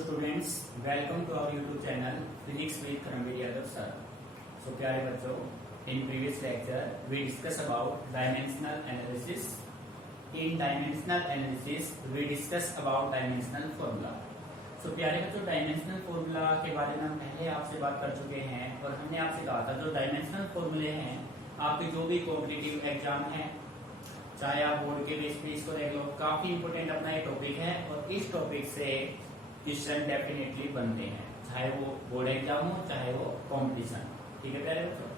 Students, welcome to our YouTube channel physics with Karanveer Yadav sir. So प्यारे बच्चों, in previous lecture we discuss about dimensional analysis. In dimensional analysis we discuss about dimensional formula. So प्यारे बच्चों, dimensional formula के बारे में हम पहले आपसे बात कर चुके हैं और हमने आपसे कहा था जो डायमेंशनल फॉर्मूले हैं आपके जो भी कॉम्पिटिटिव एग्जाम है, चाहे आप बोर्ड के बेस पे इसको देख लो, काफी इंपोर्टेंट अपना ये टॉपिक है और इस टॉपिक से क्वेश्चन डेफिनेटली बनते हैं, चाहे वो बोर्ड एग्जाम हो चाहे वो कंपटीशन। ठीक है प्यारे बच्चों।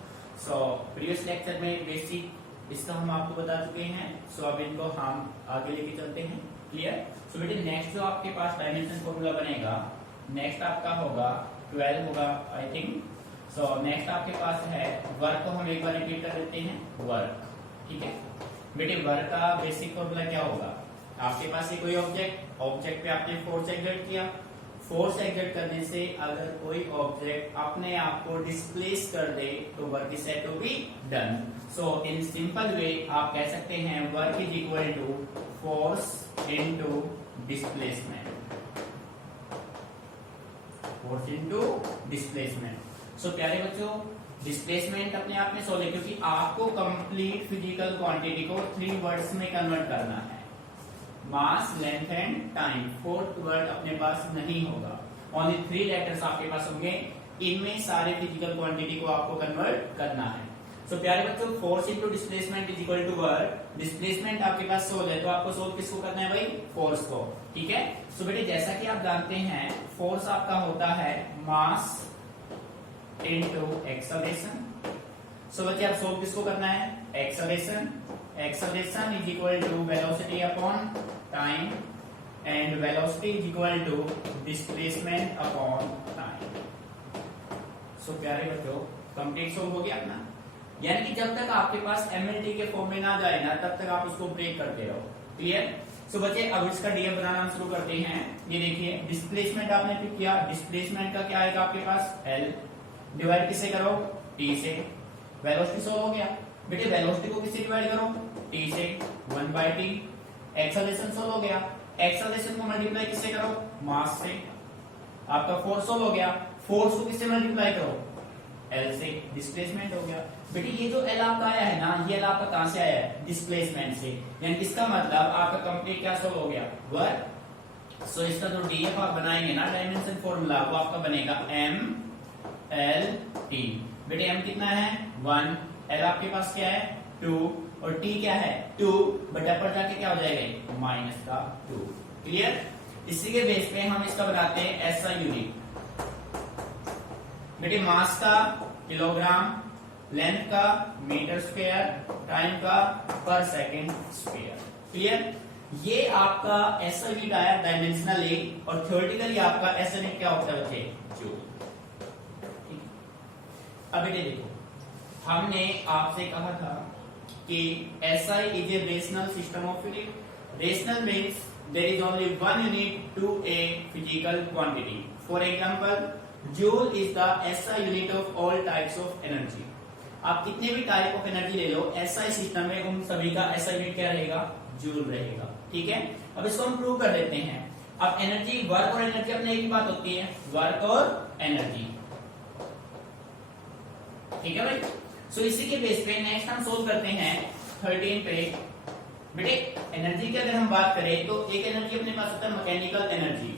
सो प्रीवियस लेक्चर में बेसिक इसका हम आपको बता चुके हैं। सो अब इनको हम आगे लेके चलते हैं। क्लियर। सो बेटे नेक्स्ट जो आपके पास डायमेंशन फॉर्मूला बनेगा, नेक्स्ट आपका होगा 12 होगा आई थिंक। सो नेक्स्ट आपके पास है वर्क को हम एक बार रिपीट कर देते हैं, वर्क। ठीक है बेटे, वर्क का बेसिक फॉर्मूला क्या होगा? आपके पास ये कोई ऑब्जेक्ट पे आपने फोर्स एक्सर्ट किया, फोर्स एक्सर्ट करने से अगर कोई ऑब्जेक्ट अपने आप को डिस्प्लेस कर दे तो work is said to be done. So in simple way आप कह सकते हैं work is equal to force into displacement, force into displacement. So प्यारे बच्चों, डिस्प्लेसमेंट अपने आप में सोल्व है क्योंकि आपको कंप्लीट फिजिकल क्वांटिटी को 3 वर्ड्स में कन्वर्ट करना है, mass, length and time. Fourth word अपने पास नहीं होगा, ओनली 3 लेटर्स आपके पास होंगे, इनमें सारे फिजिकल क्वांटिटी को आपको कन्वर्ट करना है। सो प्यारे बच्चों, force into displacement is equal to work. Displacement आपके पास सोल्व है तो आपको सोल्व किसको करना है भाई? फोर्स को। ठीक है। सो बेटे जैसा कि आप जानते हैं फोर्स आपका होता है मास इनटू एक्सेलरेशन। सो बच्चे आप सोल्व किसको करना है? Acceleration. Acceleration is equal to velocity upon time and velocity is equal to displacement upon time. So प्यारे बच्चों, कंप्लीट सोल्व हो गया अपना। यानी कि जब तक आपके पास एमएलटी के फॉर्म में ना जाए ना तब तक आप उसको ब्रेक करते रहो। क्लियर। सो बच्चे अब इसका डीएफ बनाना हम शुरू करते हैं। ये देखिए डिस्प्लेसमेंट आपने पिक किया, डिस्प्लेसमेंट का क्या आएगा आपके पास? एल डिवाइड किससे करो? टी से। वेलोसिटी सोल्व हो गया बेटे, वेलोसिटी को किससे डिवाइड करो? टी से, 1/t। एक्सेलरेशन सोल्व हो गया, एक्सेलरेशन को मल्टीप्लाई किससे करो? मास से। आपका फोर्स सोल्व हो गया, फोर्स को किससे मल्टीप्लाई करो? एल से। डिस्प्लेसमेंट हो गया बेटे, ये जो एल आपका आया है ना, ये एल आपका कहां से आया है? डिस्प्लेसमेंट से। यानी इसका मतलब आपका कंप्लीट क्या सोल्व हो गया? वर्क। सो इसका जो डीएफ आप बनाएंगे ना डायमेंशन फॉर्मूला, वो आपका बनेगा एम एल टी। बेटे एम कितना है? 1, एल आपके पास क्या है? 2 और टी क्या है? 2 बटा पर जाके क्या हो जाएगा? माइनस का 2। क्लियर। इसी के बेस पे हम इसका बनाते हैं ऐसा यूनिट। बेटे मास का किलोग्राम, लेंथ का मीटर स्क्वायर, टाइम का पर सेकेंड स्क्वायर। क्लियर। ये आपका ऐसा यूनिट आया डायमेंशनली और थ्योरेटिकली आपका ऐसा यूनिट क्या होता है बच्चे? जूल। अब बेटे देखो, हमने आपसे कहा था कि SI is a rational system of unit. Rational means there is only one unit to a physical quantity. For example, joule is the SI unit of all types of energy. आप कितने भी टाइप ऑफ एनर्जी ले लो, SI system में उन सभी का SI unit क्या रहेगा? जूल रहेगा। ठीक है। अब इसको हम प्रूव कर देते हैं। अब एनर्जी, वर्क और एनर्जी अपने एक ही बात होती है, वर्क और एनर्जी। ठीक है भाई। सो इसी के बेस पे नेक्स्ट हम सोल्व करते हैं 13 पे। बेटे एनर्जी की अगर हम बात करें तो एक एनर्जी अपने पास होता है मैकेनिकल एनर्जी।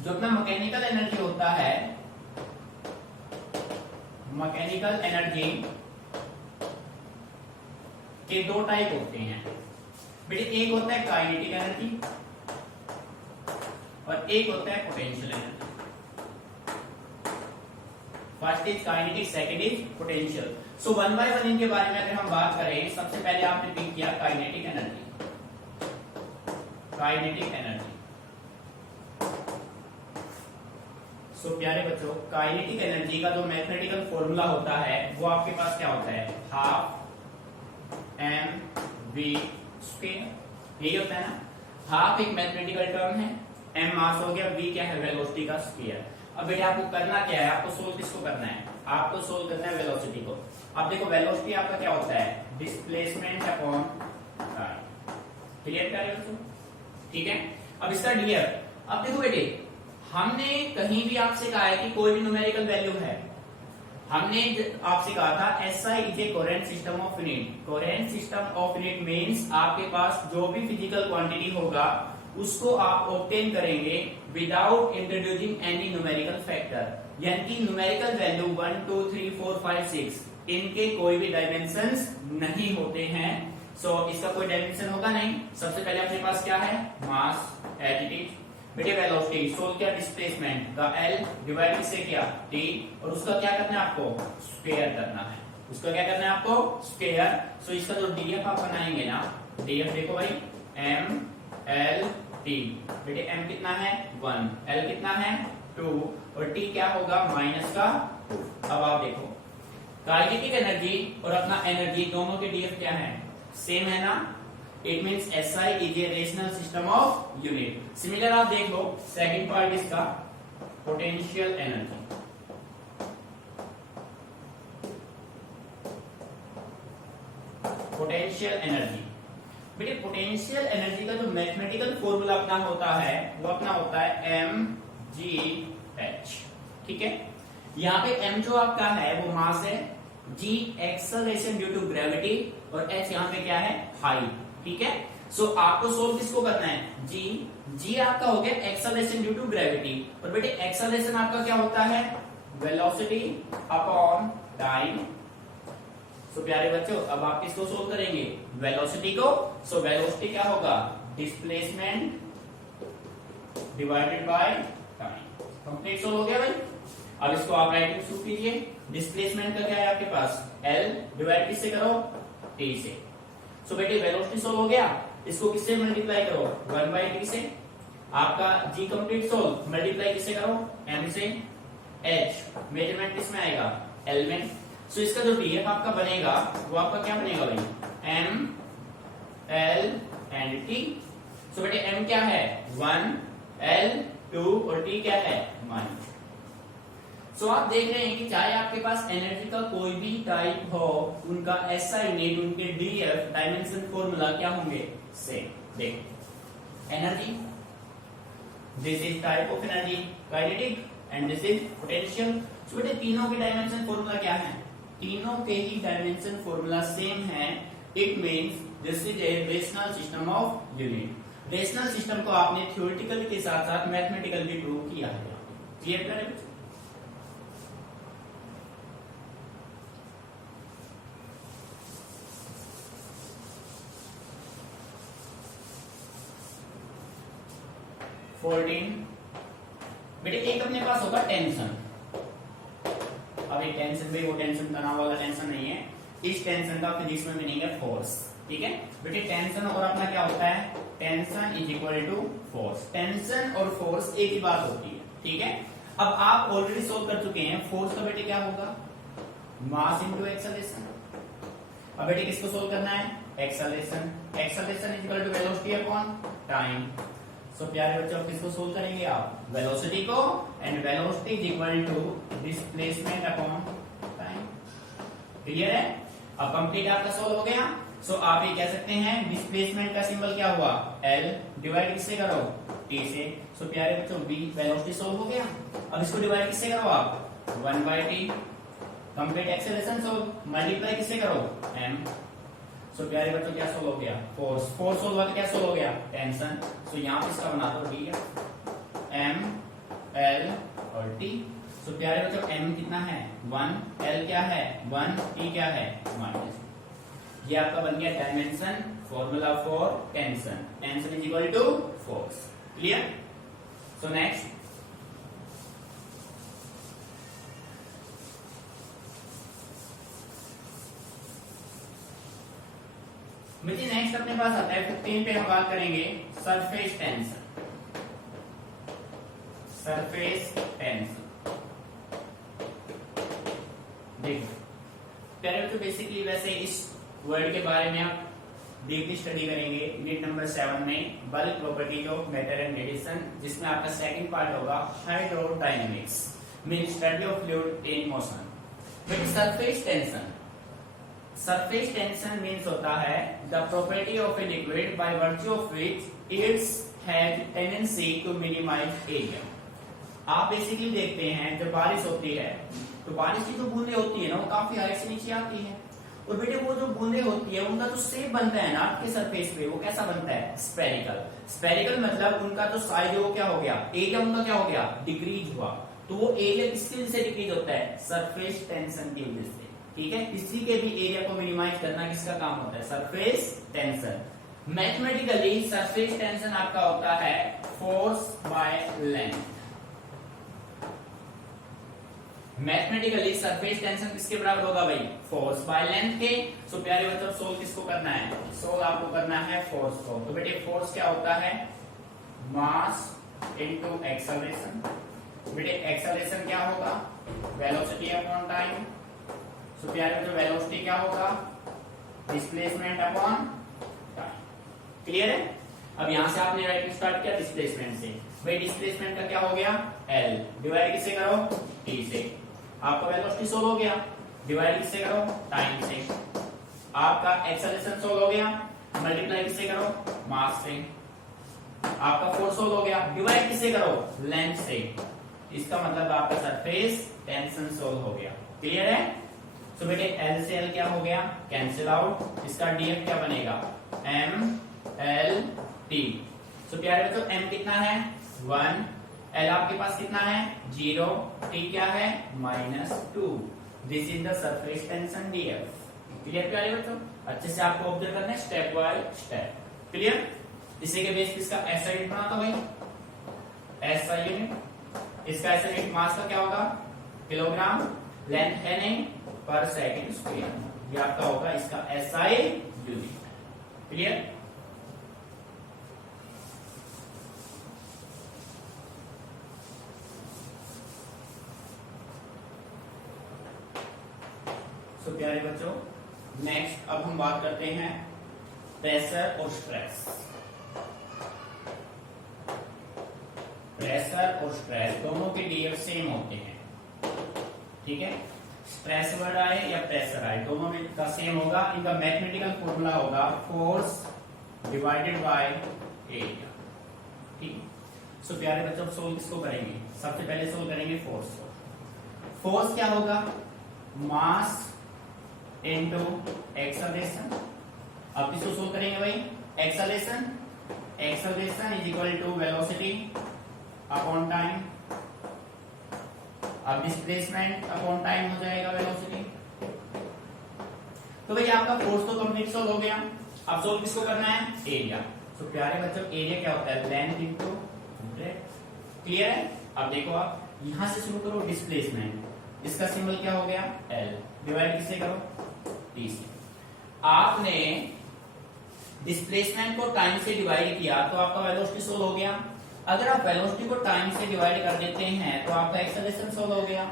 जो अपना मैकेनिकल एनर्जी होता है, मैकेनिकल एनर्जी के 2 टाइप होते हैं बेटे। एक होता है काइनेटिक एनर्जी और एक होता है potential energy. First is kinetic, second is potential. So 1 by 1 इनके बारे में अगर हम बात करें, सबसे पहले आपने पिक किया kinetic energy. Kinetic energy. So प्यारे बच्चों, काइनेटिक एनर्जी का जो मैथमेटिकल फॉर्मूला होता है वो आपके पास क्या होता है? Half M V square. यही होता है ना। हाफ एक मैथमेटिकल टर्म है, एम मास हो गया, वी क्या है? वेलोसिटी का स्क्वायर। अब बेटा आपको करना क्या है? आपको सोल्व किसको करना है? आपको सोल्व करना है वेलोसिटी को। अब देखो वेलोसिटी आपका क्या होता है? Displacement upon time. क्लियर कर रहे हो? ठीक है। अब इसका डीएफ, अब देखो बेटे हमने कहीं भी आपसे कहा है कि कोई भी न्यूमेरिकल वैल्यू है, हमने आपसे कहा था SI is A coherent system of unit. Coherent system of unit means आपके पास जो भी फिजिकल क्वांटिटी होगा उसको आप ऑब्टेन करेंगे without introducing any numerical factor, यानी कि न्यूमेरिकल वैल्यू 1 2 3 4 5 6 इनके कोई भी डायमेंशंस नहीं होते हैं। सो इसका कोई डायमेंशन होगा नहीं। सबसे पहले अपने पास क्या है, मास, एटीट्यूड, बेटे वेलोसिटी, सोल क्या डिस्प्लेसमेंट का L डिवाइड किससे किया T, और उसका क्या करना है आपको, स्क्वायर करना है। उसका क्या करना है आपको, स्क्वायर। सो इसका जो डीएफ आप बनाएंगे ना, डीएफ देखो भाई M L T, बेटे M कितना है 1, L कितना है 2 और T क्या होगा माइनस का 2। अब आप देखो काइनेटिक एनर्जी और अपना एनर्जी दोनों के डीएफ क्या है, सेम है ना। It means SI is a rational system of unit. Similar आप देख लो सेकंड पार्ट इसका, पोटेंशियल एनर्जी। पोटेंशियल एनर्जी, बेटे पोटेंशियल एनर्जी का जो मैथमेटिकल फॉर्मूला अपना होता है वो अपना होता है mgh। ठीक है, यहाँ पे m जो आपका है वो मास है, g acceleration due to gravity और h यहाँ पे क्या है, हाइट। ठीक है, सो आपको सोल्व किसको करना है, g आपका हो गया एक्सेलरेशन ड्यू टू ग्रेविटी, और बेटे एक्सेलरेशन आपका क्या होता है, वेलोसिटी अपॉन टाइम। सो प्यारे बच्चों अब आप किसको सोल्व करेंगे, वेलोसिटी को। सो वेलोसिटी क्या होगा, displacement divided by time. Complete solve हो गया भाई। अब इसको आप राइटिंग शुरू कीजिए। डिस्प्लेसमेंट का क्या है आपके पास, L डिवाइड किससे करो, T से। सो बेटे वेलोसिटी सोल्व हो गया, इसको किससे मल्टीप्लाई करो, 1/t से। आपका G कंप्लीट सोल्व, मल्टीप्लाई किससे करो, M से। H मेजरमेंट किस में आएगा, L में। सो इसका जो डीएफ आपका बनेगा वो आपका क्या बनेगा भाई, M L एंड T। सो बेटे M क्या है 1, L 2 और T क्या है माइनस। सो आप देख रहे हैं कि चाहे आपके पास एनर्जी का कोई भी टाइप हो, उनका SI यूनिट, उनके डीएफ डायमेंशन फॉर्मूला क्या होंगे, सेम। देखो energy, this is type of energy, kinetic, and this is potential. So बेटे तीनों के डायमेंशन फॉर्मूला क्या है, तीनों के ही डायमेंशन फॉर्मूला सेम है। It means this is a rational system of unit. Rational system को आपने थ्योरेटिकल के साथ साथ मैथमेटिकल भी प्रूव किया है। क्लियर करें, बेटे एक अपने पास होगा टेंशन। अब ये टेंशन भाई वो टेंशन तनाव वाला टेंशन नहीं है, इस टेंशन का फिजिक्स में मीनिंग है फोर्स। ठीक है बेटे, टेंशन और अपना क्या होता है, tension is equal to force. Tension और फोर्स एक ही बात होती है। ठीक है, अब आप ऑलरेडी सोल्व कर चुके हैं, फोर्स का बेटे क्या होगा, मास इनटू एक्सेलरेशन। अब बेटे किसको सोल्व करना है, acceleration. Acceleration is equal to velocity upon time. So प्यारे बच्चों किसको सोल्व करेंगे आप, वेलोसिटी को, and velocity is equal to displacement upon time. Clear है, अब कंप्लीट आपका सोल्व हो गया। सो आप ये कह सकते हैं डिस्प्लेसमेंट का सिंबल क्या हुआ, L डिवाइड किससे करो, T से। सो प्यारे बच्चों B वेलोसिटी सोल्व हो गया। अब इसको डिवाइड किससे करो आप, 1/t। Complete acceleration solve, multiply किससे करो, M। सो प्यारे बच्चों क्या सोल्व हो गया, फोर्स। फोर्स सोल्व हुआ तो क्या सोल्व हो गया, टेंशन। सो यहाँ पे इसका बना दो D, M L और T। सो प्यारे बच्चों M कितना है 1, L क्या है 1, T क्या है माइनस। ये आपका बन गया dimension formula for tension. Tension is equal to force. Clear. So next बच्चे, नेक्स्ट अपने पास आता है 15 पे हम बात करेंगे सरफेस टेंशन। सरफेस टेंशन देखो प्यारे बच्चों, बेसिकली वैसे इस वर्ड के बारे में आप डीपली स्टडी करेंगे यूनिट नंबर 7 में, bulk properties of matter and radiation, जिसमें आपका सेकंड पार्ट होगा hydrodynamics, mean study of fluid in motion. But surface tension, surface tension means होता है the property of a liquid by virtue of which it's has tendency to minimise area. आप basically देखते हैं जब बारिश होती है तो बारिश की जो बूंदे होती है ना वो काफी हाइट से नीचे आती है, और बेटे वो जो बूंदे होती है उनका जो शेप बनता है ना आपके सरफेस पे वो कैसा बनता है, स्फेरिकल। स्फेरिकल मतलब उनका जो साइज है वो क्या हो गया, एरिया उनका क्या हो गया, डिक्रीज हुआ। तो वो एरिया किसकी वजह से डिक्रीज होता है, सरफेस टेंशन की वजह से। ठीक है, इसी के भी एरिया को मिनिमाइज करना किसका काम होता है, surface tension. Mathematically surface tension आपका होता है force by length. Mathematically surface tension किसके बराबर होगा भाई, फोर्स बाय लेंथ के। सो प्यारे बच्चों सोल्व किसको करना है, सोल्व आपको करना है फोर्स को। तो बेटे फोर्स क्या होता है, मास इनटू एक्सेलरेशन। बेटे एक्सेलरेशन क्या होगा, वेलोसिटी अपॉन टाइम। सो प्यारे बच्चों वेलोसिटी क्या होगा, डिस्प्लेसमेंट अपॉन टाइम। क्लियर है। अब यहां से आपने राइटिंग स्टार्ट किया डिस्प्लेसमेंट से, भाई डिस्प्लेसमेंट का क्या हो गया, L डिवाइड किससे करो, T से। आपका वेलोसिटी सोल्व हो गया, डिवाइड किससे करो, टाइम से। आपका एक्सेलरेशन सोल्व हो गया, मल्टीप्लाई किससे करो, मास से। आपका फोर्स सोल्व हो गया, डिवाइड किससे करो, लेंथ से। इसका मतलब आपका सरफेस टेंशन सोल्व हो गया। क्लियर है। तो बेटे L से L क्या हो गया, कैंसिल आउट। इसका df क्या बनेगा, m l t। तो प्यारे बच्चों m कितना है, 1, L आपके पास कितना है, 0, T क्या है, -2। This is the surface tension df। Clear प्यारे बच्चों, अच्छे से आपको ऑब्जर्व करना है स्टेप बाय स्टेप। क्लियर। इसी के बेस इसका ऐसा यूनिट बनाता भाई, ऐसा यूनिट। इसका ऐसा यूनिट मास का क्या होगा, किलोग्राम, लेंथ है नहीं, पर सेकंड स्क्वायर। ये आपका होगा इसका SI यूनिट। क्लियर। तो प्यारे बच्चों नेक्स्ट अब हम बात करते हैं प्रेशर और स्ट्रेस। प्रेशर और स्ट्रेस दोनों के डीएफ सेम होते हैं। ठीक है, स्ट्रेस वर्ड आए या प्रेशर आए दोनों में का सेम होगा। इनका मैथमेटिकल फॉर्मूला होगा फोर्स डिवाइडेड बाय एरिया। ठीक। सो प्यारे बच्चों सोल्व किसको करेंगे, सबसे पहले सोल्व करेंगे फोर्स को। फोर्स क्या होगा, मास इनटू एक्सेलरेशन। अब किसको सोल्व करेंगे भाई, acceleration. Acceleration is equal to velocity upon time. अब डिस्प्लेसमेंट अपॉन टाइम हो जाएगा वेलोसिटी। तो भाई आपका फोर्स तो कंप्लीट सोल्व हो गया। अब सोल्व किसको करना है, एरिया। तो प्यारे बच्चों एरिया क्या होता है, लेंथ इनटू ब्रेड्थ। क्लियर है। अब देखो आप यहां से शुरू करो डिस्प्लेसमेंट। इसका सिंबल क्या हो गया, L डिवाइड किससे करो, T से। आपने डिस्प्लेसमेंट को टाइम से डिवाइड किया तो आपका वेलोसिटी सोल्व हो गया। अगर आप वेलोसिटी को टाइम से डिवाइड कर देते हैं तो आपका एक्सेलरेशन सोल्व हो गया।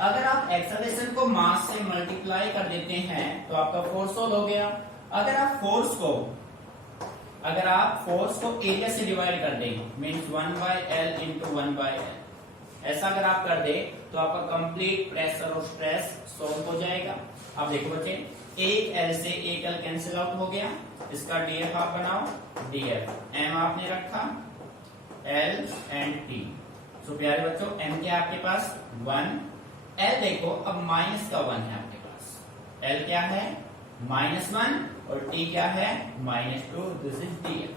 अगर आप एक्सेलरेशन को मास से मल्टीप्लाई कर देते हैं तो आपका फोर्स सोल्व हो गया। अगर आप फोर्स को एरिया से डिवाइड कर दें मींस 1/L इंटू 1/L, ऐसा अगर आप कर दे तो आपका कंप्लीट प्रेशर और स्ट्रेस सोल्व हो जाएगा। अब देखो बच्चे एक L से एक L कैंसिल आउट हो गया। इसका DF आप बनाओ, DF M आपने रखा, L एंड T। सो प्यारे बच्चों M क्या आपके पास 1, L देखो अब माइनस का 1 है आपके पास। L क्या है -1 और T क्या है -2। This is DF।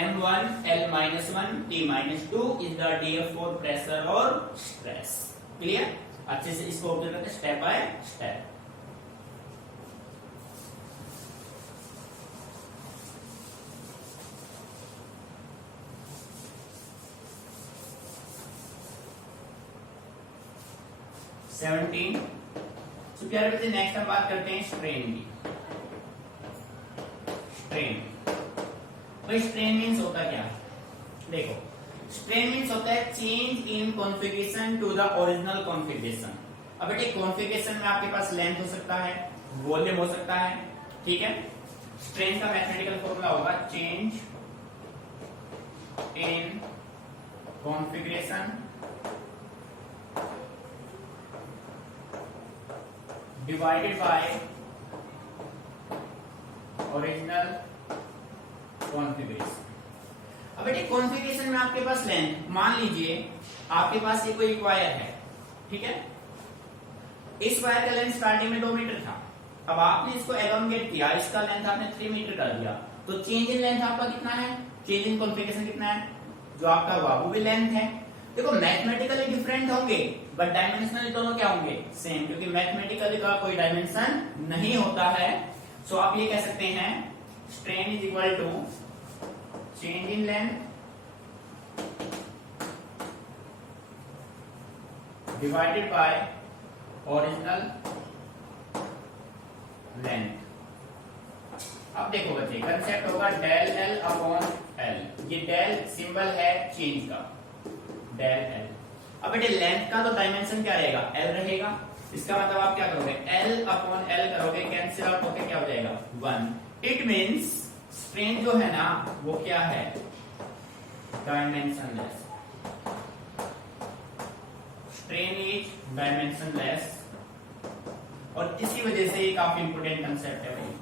M1 L -1 T -2 is the DF for pressure और स्ट्रेस। क्लियर। अच्छे से इसको ऑब्जर्व करते स्टेप बाय स्टेप। तो प्यारे बच्चे नेक्स्ट हम बात करते हैं स्ट्रेन की। स्ट्रेन भाई स्ट्रेन मीन्स होता क्या, देखो स्ट्रेन मीन्स होता है change in configuration to the original configuration. अब बेटे कॉन्फ़िगरेशन में आपके पास लेंथ हो सकता है, वॉल्यूम हो सकता है। ठीक है, स्ट्रेन का मैथमेटिकल फॉर्मूला होगा change in configuration divided by original configuration. अब बेटे कॉन्फ़िगरेशन में आपके पास लेंथ मान लीजिए आपके पास ये कोई वायर है, ठीक है, इस वायर का लेंथ स्टार्टिंग में 2 मीटर था, अब आपने इसको एलोंगेट किया, इसका लेंथ आपने 3 मीटर कर दिया, तो चेंज इन लेंथ आपका कितना है, चेंज इन कॉन्फ़िगरेशन कितना है, जो आपका हुआ वो भी लेंथ है। देखो मैथमेटिकली डिफरेंट होंगे बट डायमेंशनली दोनों क्या होंगे, सेम, क्योंकि मैथमेटिकली का कोई डायमेंशन नहीं होता है। सो आप ये कह सकते हैं strain is equal to change in length divided by original length. अब देखो बच्चे कंसेप्ट होगा डेल एल अपॉन एल, ये डेल सिंबल है चेंज का, डेल एल। अब बेटे लेंथ का तो डायमेंशन क्या रहेगा, एल रहेगा, इसका मतलब आप क्या करोगे, एल अपॉन एल करोगे, कैंसिल आउट होके क्या हो जाएगा 1। इट मींस स्ट्रेन जो है ना वो क्या है, डायमेंशनलेस, स्ट्रेन इज डायमेंशनलेस। और इसी वजह से ये काफी इंपोर्टेंट कंसेप्ट है भाई,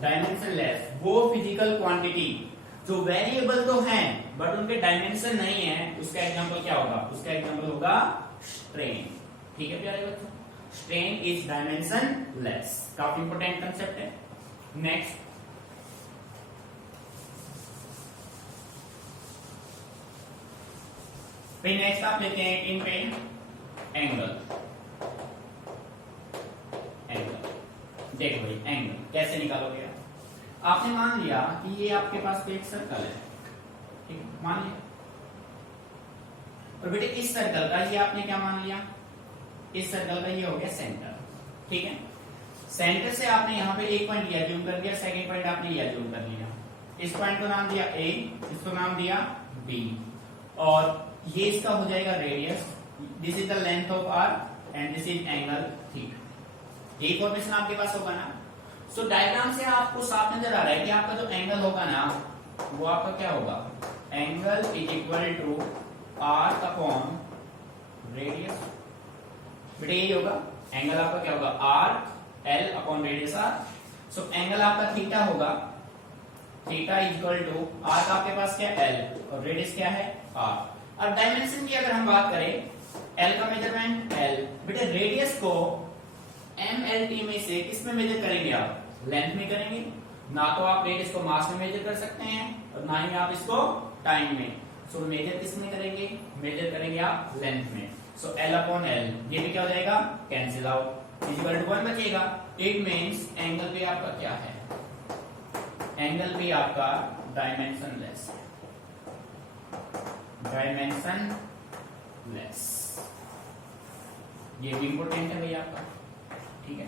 डायमेंशनलेस, वो फिजिकल क्वांटिटी जो वेरिएबल तो हैं बट उनके डायमेंशन नहीं है, उसका एग्जांपल क्या होगा, उसका एग्जांपल होगा स्ट्रेन। ठीक है प्यारे बच्चों, स्ट्रेन इज डायमेंशनलेस, काफी इंपोर्टेंट कंसेप्ट है। नेक्स्ट फिर नेक्स्ट आप लेते हैं इन पे एंगल। देखो भाई एंगल कैसे निकालोगे आप, आपने मान लिया कि ये आपके पास एक सर्कल है, ठीक है, मान लिया, और बेटे इस सर्कल का ये आपने क्या मान लिया, इस सर्कल का ये हो गया सेंटर, ठीक है। सेंटर से आपने यहाँ पे एक पॉइंट लिया, जूम कर दिया, सेकंड पॉइंट आपने लिया, जूम कर लिया, इस पॉइंट को नाम दिया ए, इसको नाम दिया बी, और ये इसका हो जाएगा radius, this is the length of R and this is angle theta. ये इंफॉर्मेशन आपके पास होगा ना। सो डायग्राम से आपको साफ नजर आ रहा है कि आपका जो एंगल होगा ना वो आपका क्या होगा, angle is equal to R upon radius. बेटे यही होगा, एंगल आपका क्या होगा, R L upon radius R. So angle आपका थीटा होगा, theta is equal to R का आपके पास क्या एल और रेडियस क्या है आर। अब डायमेंशन की अगर हम बात करें, एल का मेजरमेंट एल, बेटे रेडियस को MLT में से किस में मेजर करेंगे आप, लेंथ में करेंगे ना, तो आप रेडियस को मास में मेजर कर सकते हैं और ना ही आप इसको टाइम में। सो मेजर किस में करेंगे, मेजर करेंगे आप लेंथ में। सो L अपॉन एल, ये भी क्या हो जाएगा, कैंसिल आउट, इक्वल टू 1 बचेगा। इट मींस एंगल भी आपका क्या है, एंगल भी आपका डायमेंशनलेस, डायमेंशनलेस, ये भी इंपोर्टेंट है भैया आपका, ठीक है।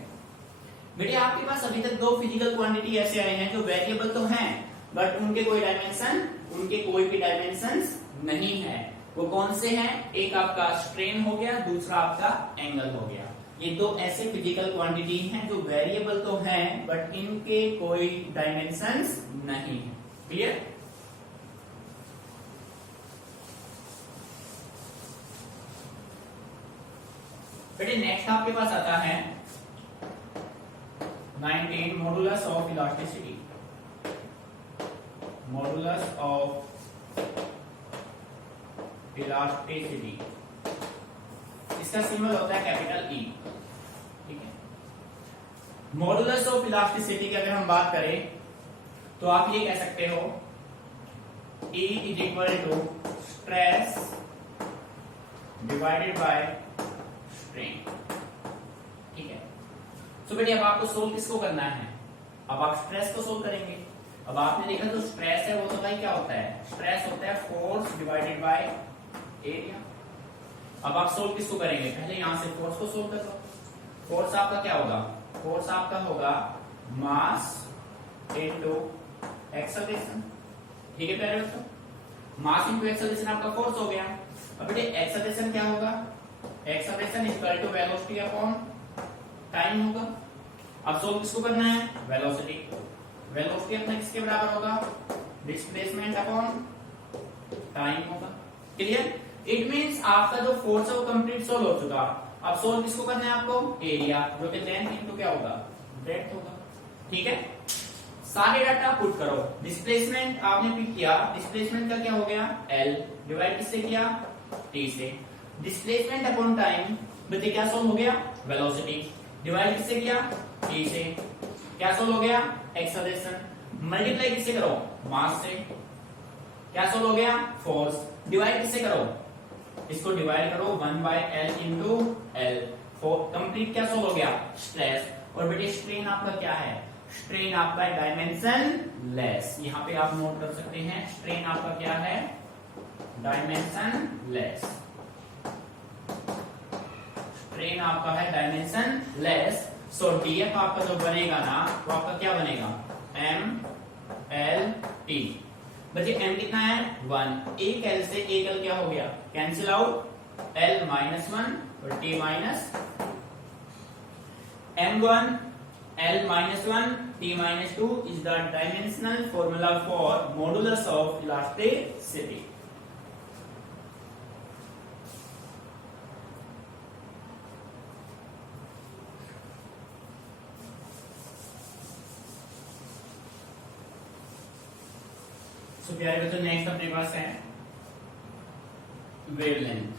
बेटे आपके पास अभी तक 2 फिजिकल क्वांटिटी ऐसे आए हैं जो वेरिएबल तो हैं बट उनके कोई भी डायमेंशंस नहीं है। वो कौन से हैं, एक आपका स्ट्रेन हो गया, दूसरा आपका एंगल हो गया। ये 2 ऐसे फिजिकल क्वांटिटी हैं जो वेरिएबल तो हैं बट इनके कोई डायमेंशंस नहीं है। क्लियर। बेटे नेक्स्ट आपके पास आता है 19 modulus of elasticity. Modulus of elasticity, इसका सिंबल होता है कैपिटल ई, ठीक है। मॉडुलस ऑफ इलास्टिसिटी की अगर हम बात करें तो आप ये कह सकते हो E is equal to stress divided by strain, ठीक है। तो बेटे अब आपको सोल्व किसको करना है, अब आप स्ट्रेस को सोल्व करेंगे। अब आपने देखा जो स्ट्रेस है वो तो भाई क्या होता है, स्ट्रेस होता है फोर्स डिवाइडेड बाय एरिया। अब आप सोल्व किसको करेंगे, पहले यहां से फोर्स को सोल्व कर लो। फोर्स आपका क्या होगा, फोर्स आपका होगा मास इनटू एक्सेलरेशन, ठीक है प्यारे बच्चों। मास इनटू एक्सेलरेशन आपका फोर्स हो गया। अब बेटे एक्सेलरेशन क्या होगा, acceleration is equal to velocity upon time होगा। अब सोल्व किसको करना है, वेलोसिटी। वेलोसिटी अपना किसके बराबर होगा, डिस्प्लेसमेंट अपॉन टाइम होगा। क्लियर। इट मींस आपका जो फोर्स है वो कंप्लीट सोल्व हो चुका। अब सोल्व किसको करना है आपको, एरिया, जो कि लेंथ इनटू क्या होगा, ब्रेड्थ होगा, ठीक है। सारे डाटा पुट करो। डिस्प्लेसमेंट आपने पिक किया, डिस्प्लेसमेंट का क्या हो गया, एल डिवाइड किससे किया, टी से। डिस्प्लेसमेंट अपॉन टाइम बच्चे क्या सोल्व हो गया, वेलोसिटी डिवाइड किससे किया, टी से, क्या सोल्व हो गया, एक्सेलरेशन, मल्टीप्लाई किससे करो, मास से, क्या सोल्व हो गया, फोर्स, डिवाइड किससे करो, इसको डिवाइड करो 1/L इंटू एल, कंप्लीट क्या सोल्व हो गया, स्ट्रेस। और बेटे स्ट्रेन आपका क्या है, स्ट्रेन आपका डायमेंशन लेस, यहां पे आप नोट कर सकते हैं, स्ट्रेन आपका क्या है, डायमेंशन लेस, स्ट्रेन आपका है डायमेंशन लेस। सो डीएफ आपका जो बनेगा ना वो आपका क्या बनेगा, एम एल टी। बच्चे एम कितना है 1, एक एल से एक एल क्या हो गया, कैंसिल आउट, एल -1 और T minus m1 l -1 t -2 is the dimensional formula for modulus of elasticity. So प्यारे बच्चों नेक्स्ट अपने पास है वेवलेंथ।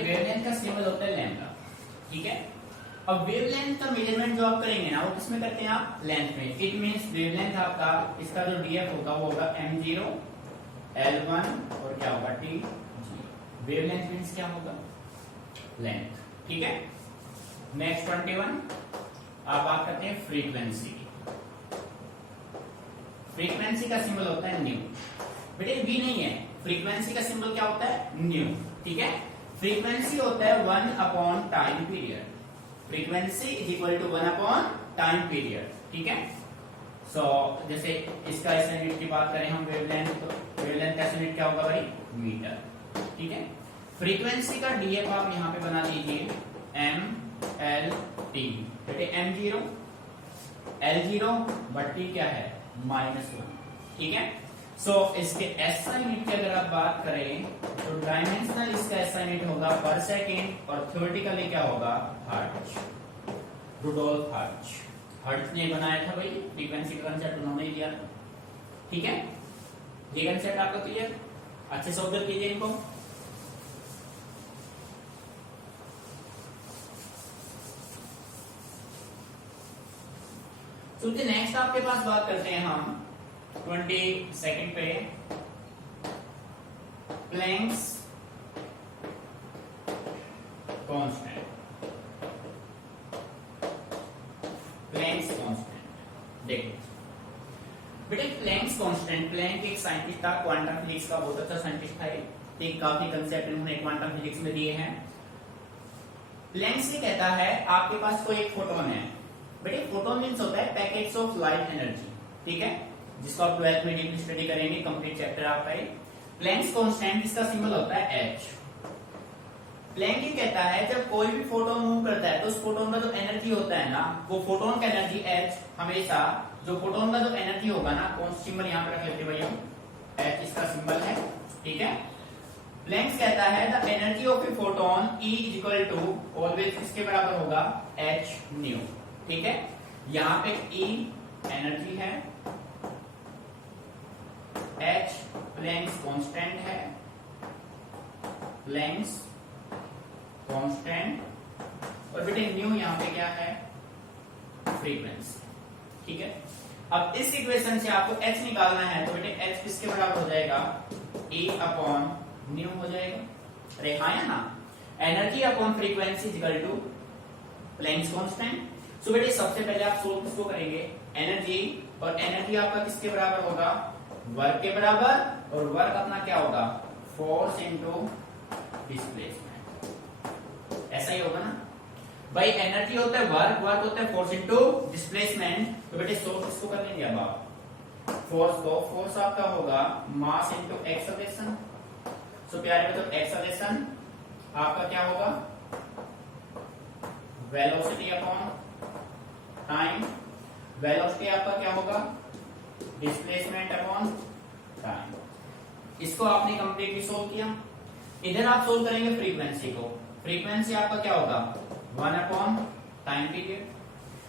वेवलेंथ का सिंबल होता है लैम्डा, ठीक है। अब वेवलेंथ का मेजरमेंट जो आप करेंगे ना वो किसमें करते हैं आप, लेंथ में। इट मींस वेवलेंथ आपका इसका जो डीएफ होगा वो होगा m0 l1 और क्या होगा t। वेवलेंथ मींस क्या होगा, लेंथ, ठीक है। नेक्स्ट 21 आप बात करते हैं फ्रीक्वेंसी की। फ्रीक्वेंसी का सिंबल होता है न्यू, बेटे वी नहीं है, फ्रीक्वेंसी का सिंबल क्या होता है, न्यू, ठीक है। फ्रीक्वेंसी होता है 1 time period, frequency is equal to 1 time period, ठीक है। सो जैसे इसका इस यूनिट की बात करें हम वेवलेंथ, तो वेवलेंथ का यूनिट क्या होगा भाई, मीटर, ठीक है। फ्रीक्वेंसी का डीएफ आप यहां पे बना दीजिए एम एल टी, बेटे m0 l0 बट t क्या है -1, ठीक है। सो इसके एसआई यूनिट की अगर आप बात करें तो डायमेंशनल इसका एसआई यूनिट होगा पर सेकेंड और थ्योरेटिकली क्या होगा, हर्ट्ज, रुडोल्फ हर्ट्ज। हर्ट्ज ने बनाया था भाई, फ्रीक्वेंसी का कंसेप्ट उन्होंने ही दिया था, ठीक है। ये कंसेप्ट आपको क्लियर, अच्छे से ऑब्जर्व कीजिए इनको। तो नेक्स्ट आपके पास बात करते हैं हम 22nd पे, प्लैंक्स कांस्टेंट। प्लैंक्स कांस्टेंट देखो बेटे, प्लैंक्स कांस्टेंट, प्लैंक एक साइंटिस्ट था, क्वांटम फिजिक्स का बहुत अच्छा साइंटिस्ट था, एक काफी कंसेप्ट इन्होंने क्वांटम फिजिक्स में दिए हैं। प्लैंक्स ये कहता है आपके पास कोई एक फोटोन है, बेटे फोटोन मींस होता है पैकेट्स ऑफ लाइट एनर्जी, ठीक है, जिसको आप 12th में डीपली स्टडी करेंगे, कंप्लीट चैप्टर आपका है। प्लैंक्स कांस्टेंट इसका सिंबल होता है h। प्लैंक ये कहता है जब कोई भी फोटोन मूव करता है तो उस फोटोन का जो एनर्जी होता है ना, वो फोटोन का एनर्जी h हमेशा, जो फोटोन का जो एनर्जी होगा ना, कौन सा सिंबल यहां पे रख लेते भाई हम, h इसका सिंबल है, ठीक है। प्लैंक्स कहता है the energy of a photon E is equal to always किसके बराबर होगा, h न्यू, ठीक है। यहां पे E एनर्जी है, h प्लैंक्स कांस्टेंट है, प्लैंक्स कांस्टेंट, और बेटे न्यू यहां पे क्या है, फ्रीक्वेंसी, ठीक है। अब इस इक्वेशन से आपको h निकालना है, तो बेटे h किसके बराबर हो जाएगा, E अपॉन न्यू हो जाएगा, अरे हाँ या ना, energy upon frequency is equal to Planck's constant. So बेटे सबसे पहले आप सोल्व किसको करेंगे, एनर्जी, और एनर्जी आपका किसके बराबर होगा, वर्क के बराबर, और वर्क अपना क्या होगा, फोर्स इनटू डिस्प्लेसमेंट, ऐसा ही होगा ना भाई। एनर्जी होता है वर्क, वर्क होता है फोर्स इनटू डिस्प्लेसमेंट, तो बेटे सोल्व किसको कर लेंगे अब आप, फोर्स को, फोर्स आपका होगा मास इनटू एक्सेलरेशन। सो प्यारे बच्चों एक्सेलरेशन आपका क्या होगा, वेलोसिटी अपॉन टाइम, वेलोसिटी आपका क्या होगा, डिस्प्लेसमेंट अपॉन टाइम। इसको आपने कंप्लीटली सोल्व किया। इधर आप सोल्व करेंगे फ्रीक्वेंसी को, फ्रीक्वेंसी आपका क्या होगा, 1 अपॉन टाइम पीरियड,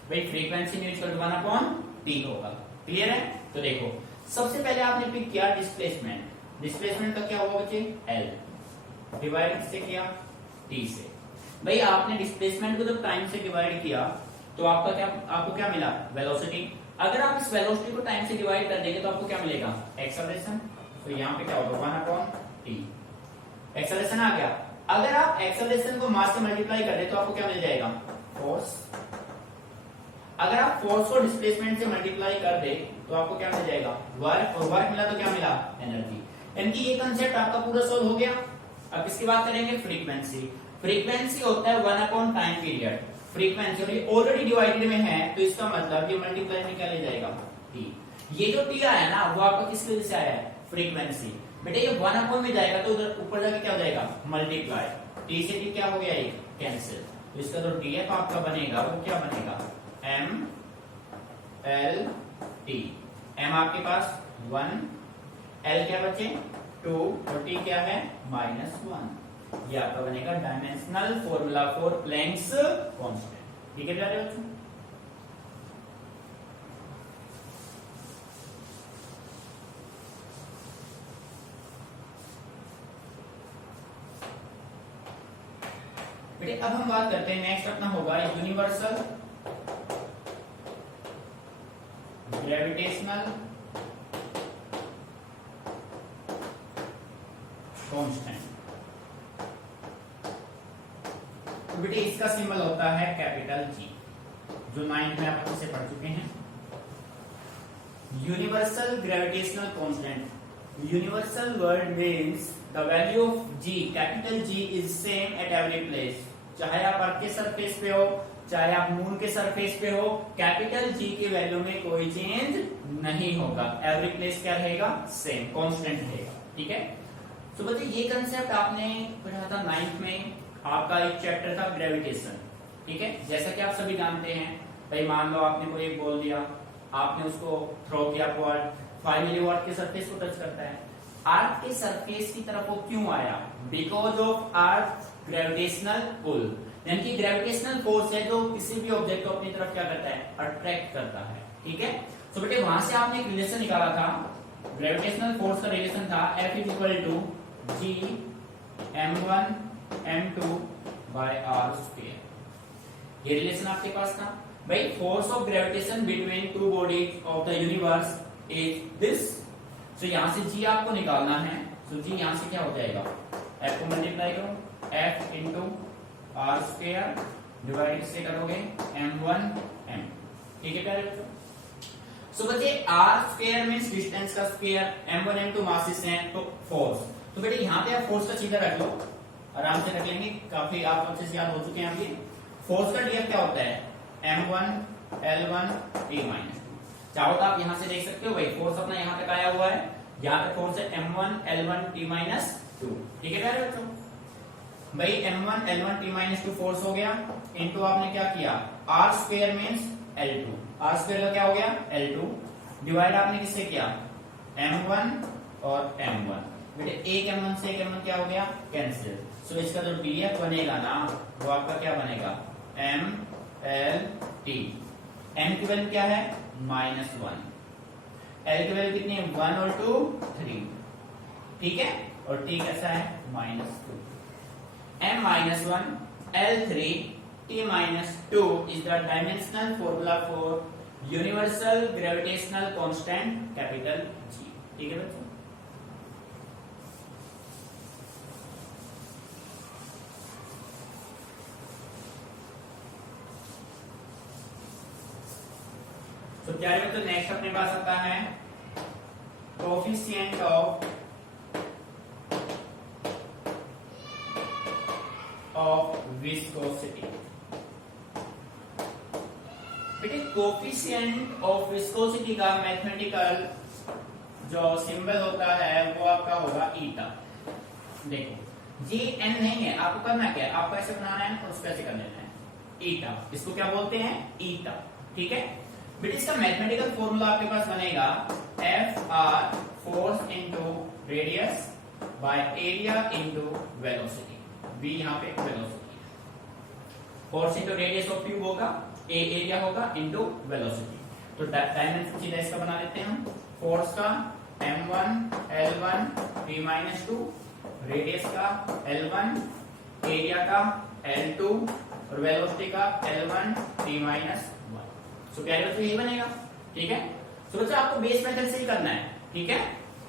भाई frequency nu equal to 1 upon T होगा, क्लियर है। तो देखो सबसे पहले आपने पिक किया डिस्प्लेसमेंट। डिस्प्लेसमेंट का क्या हुआ बच्चे, एल डिवाइड से किया टी से। भाई आपने डिस्प्लेसमेंट को जब टाइम से डिवाइड किया तो आपको क्या मिला, वेलोसिटी। अगर आप इस वेलोसिटी को टाइम से डिवाइड कर देंगे तो आपको क्या मिलेगा, एक्सेलरेशन। तो यहाँ पे क्या होगा, 1/t एक्सेलरेशन आ गया। अगर आप एक्सेलरेशन को मास से मल्टीप्लाई कर दे तो आपको क्या मिल जाएगा, फोर्स। अगर आप फोर्स को डिस्प्लेसमेंट से मल्टीप्लाई कर दे तो आपको क्या मिल जाएगा, वर्क। और वर्क मिला तो क्या मिला, एनर्जी। यानी कि ये कंसेप्ट आपका पूरा सॉल्व हो गया। अब किसकी बात करेंगे, फ्रीक्वेंसी। फ्रीक्वेंसी होता है 1/टाइम पीरियड। फ्रीक्वेंसी और ये ऑलरेडी डिवाइडेड में है तो इसका मतलब ये मल्टीप्लाई में क्या ले जाएगा, टी। ये जो टी आया ना वो आपका किस वजह से आया है, फ्रीक्वेंसी। बेटे ये 1 में जाएगा तो उधर ऊपर जाके क्या हो जाएगा, मल्टीप्लाई। टी से टी क्या हो गया, ये कैंसिल। तो इसका जो डीएफ आपका बनेगा वो क्या बनेगा, एम एल टी। एम आपके पास 1, एल क्या बचे 2 और टी क्या है -1। ये आपका बनेगा dimensional formula for Planck's constant. ठीक है प्यारे बच्चों। बेटे अब हम बात करते हैं, नेक्स्ट अपना होगा यूनिवर्सल ग्रेविटेशनल कांस्टेंट। तो बेटे इसका सिंबल होता है कैपिटल जी, जो 9th में आप अच्छे से पढ़ चुके हैं। Universal gravitational constant. Universal word means the value of G, capital G is same at every place. चाहे आप अर्थ के सरफेस पे हो, चाहे आप मून के सरफेस पे हो, कैपिटल जी की वैल्यू में कोई चेंज नहीं होगा। एवरी प्लेस क्या रहेगा, सेम कांस्टेंट रहेगा। ठीक है। तो बच्चे ये कंसेप्ट आपने पढ़ा था 9th में, आपका एक चैप्टर था ग्रेविटेशन। ठीक है। जैसा कि आप सभी जानते हैं, भाई मान लो आपने कोई एक बॉल दिया, आपने उसको थ्रो किया अपवर्ड, फाइनली वो अर्थ के सरफेस को टच करता है। अर्थ के सरफेस की तरफ वो क्यों आया, because of earth gravitational pull. यानी कि ग्रेविटेशनल फोर्स है जो किसी भी ऑब्जेक्ट को अपनी तरफ क्या करता है, अट्रैक्ट करता है। ठीक है। तो बेटे वहां से आपने एक रिलेशन निकाला था, ग्रेविटेशनल फोर्स का रिलेशन था F = G m1 m2 by r²। ये रिलेशन आपके पास था। भाई force of gravitation between two bodies of the universe is this. तो यहां से G आपको निकालना है। तो G यहां से क्या हो जाएगा, F को मल्टीप्लाई करो, F × r² डिवाइड से करोगे m1 m। ठीक है प्यारे बच्चों। सो बच्चे r² मींस डिस्टेंस का स्क्वायर, m1 m2 मासेस हैं तो फोर्स। तो बेटे यहाँ पे आप फोर्स का चिन्ह रख लो, आराम से रख लेंगे, काफी आप अच्छे से याद हो चुके हैं। अभी फोर्स का डीएफ क्या होता है, m1 l1 t-2। चाहो तो आप यहां से देख सकते हो, भाई फोर्स अपना यहाँ तक आया हुआ है, यहाँ पे फोर्स है m1 l1 t-2। ठीक है प्यारे बच्चों। भाई m1 l1 t-2 फोर्स हो गया, इनटू आपने क्या किया, r² मींस l2। r² का क्या हो गया, l2 डिवाइड आपने किससे किया, m1 और m1। बेटे एक m1 से एक m1 क्या हो गया, कैंसिल। सो इसका जो डीएफ बनेगा ना वो आपका क्या बनेगा, m l t। m की वैल्यू क्या है, -1। l की वैल्यू कितनी है, 1 और 2 3। ठीक है। और t कैसा है, -2। m -1 l3 t-2 is the dimensional formula for universal gravitational constant capital G। ठीक है बच्चों। तो क्या है, तो नेक्स्ट अपने पास आता है कोफिशिएंट ऑफ विस्कोसिटी। बेटे कोफिशिएंट ऑफ विस्कोसिटी का मैथमेटिकल जो सिंबल होता है वो आपका होगा ईटा। देखो जी एन नहीं है, आपको करना क्या है, आपको ऐसे बनाना है और उसको ऐसे कर लेना है, ईटा। इसको क्या बोलते हैं, ईटा। ठीक है। बेटे इसका मैथमेटिकल फॉर्मूला आपके पास बनेगा Fr force into radius by area into velocity. V यहाँ पे velocity, force into radius of tube होगा, A एरिया होगा इंटू वेलोसिटी। तो डायमेंशन सीधा इसका बना लेते हैं हम। फोर्स का m1 L1 T-2, रेडियस का L1, एरिया का L2 और वेलोसिटी का L1 T-1। सो प्यारे बच्चों यही बनेगा। ठीक है, तो बच्चों आपको बेस मेथड से ही करना है। ठीक है,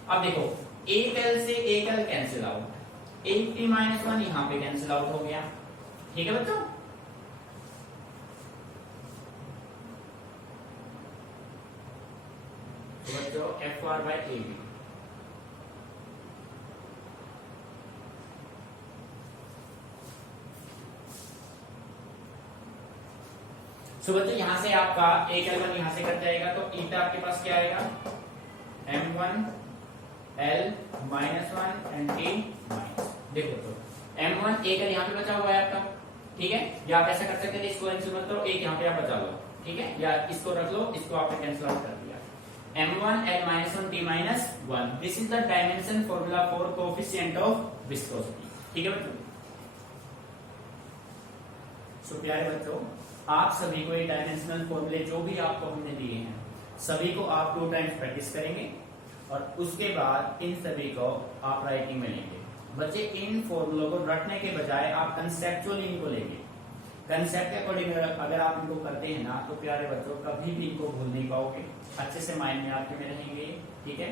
अब देखो एक L से एक L कैंसिल आउट, एक T-1 यहां पे कैंसिल आउट हो गया। ठीक है बच्चों, तो बच्चों FR/AB सो बच्चों यहां से आपका एक L1 यहां से कट जाएगा, तो ईटा आपके पास क्या आएगा M1 L-1 and T minus. देखो तो M1 एक यहाँ पे बचा हुआ है आपका। ठीक है, या आप ऐसा कर सकते हैं इसको कैंसिल मत करो, एक यहाँ पे आप बचा लो। ठीक है, या इसको रख लो, इसको आपने कैंसिल आउट कर दिया। M1 L-1 T-1, this is the dimension formula for coefficient of viscosity. ठीक है बच्चों, सो प्यारे बच्चों आप सभी को ये डायमेंशनल फॉर्मूले जो भी आपको हमने दिए हैं सभी को आप 2 टाइम्स प्रैक्टिस करेंगे और उसके बाद इन सभी को आप राइटिंग में लेंगे। बच्चे इन फॉर्मूलों को रटने के बजाय आप कंसेप्चुअली इनको लेंगे। कंसेप्ट के अकॉर्डिंग अगर आप इनको करते हैं ना तो प्यारे बच्चों कभी भी इनको भूल नहीं पाओगे, अच्छे से माइंड में आपके में रहेंगे। ठीक है,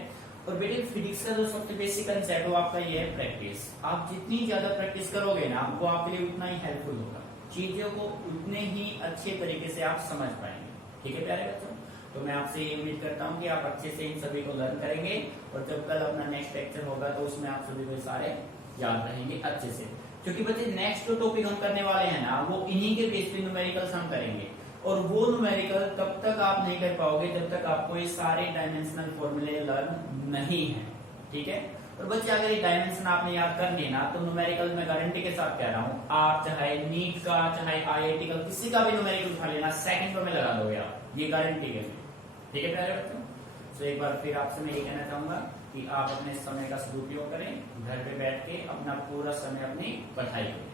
और बेटे फिजिक्स का जो सबसे बेसिक कंसेप्ट है वो आपका ये है प्रैक्टिस। आप जितनी ज्यादा प्रैक्टिस करोगे ना वो आपके लिए उतना ही हेल्पफुल होगा, चीजों को उतने ही अच्छे तरीके से आप समझ पाएंगे। ठीक है प्यारे बच्चों, तो मैं आपसे ये उम्मीद करता हूँ कि आप अच्छे से इन सभी को लर्न करेंगे और जब कल अपना नेक्स्ट लेक्चर होगा तो उसमें आप सभी को सारे याद रहेंगे अच्छे से। क्योंकि बच्चे नेक्स्ट जो टॉपिक हम करने वाले हैं ना वो इन्हीं के बेस पे न्यूमेरिकल्स हम करेंगे और वो न्यूमेरिकल तब तक आप नहीं कर पाओगे जब तक आपको ये सारे डायमेंशनल फॉर्मूले लर्न नहीं है। ठीक है, और बच्चे अगर ये डायमेंशन आपने याद कर लिए ना तो न्यूमेरिकल में गारंटी के साथ कह रहा हूँ आप चाहे नीट का चाहे IIT का किसी का भी न्यूमेरिकल उठा लेना सेकंड में लगा दोगे आप, ये गारंटी के। ठीक है प्यारे बच्चों, तो एक बार फिर आपसे मैं ये कहना चाहूंगा कि आप अपने समय का सदुपयोग करें, घर पे बैठ के अपना पूरा समय अपनी पढ़ाई करें।